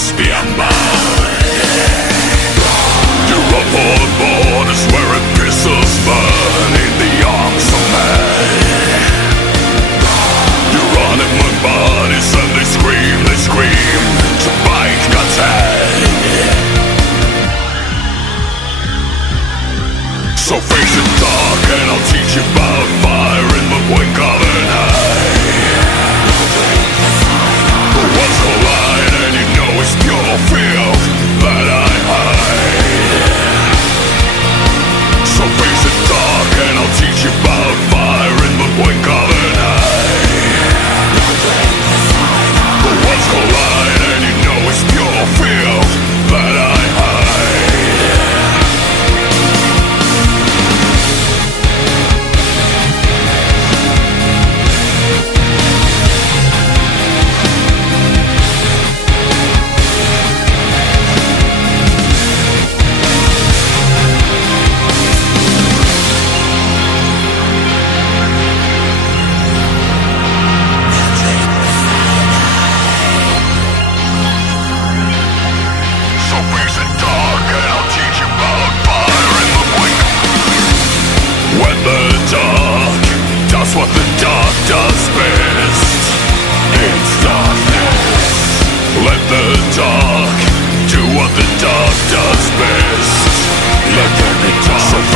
must be a man. You're up on borders where epistles burn in the arms of man. You're running my bodies and they scream to bite contain. So face it dark and I'll teach you about fire in the blink of an eye. The worlds collide and you know it's pure field that I hide. So face it dark and I'll teach you about fire in the blink of an eye. The worlds collide and you know it's pure field that I hide. What the dark does best. It's darkness. Let the dark do what the dark does best. Let there be dark.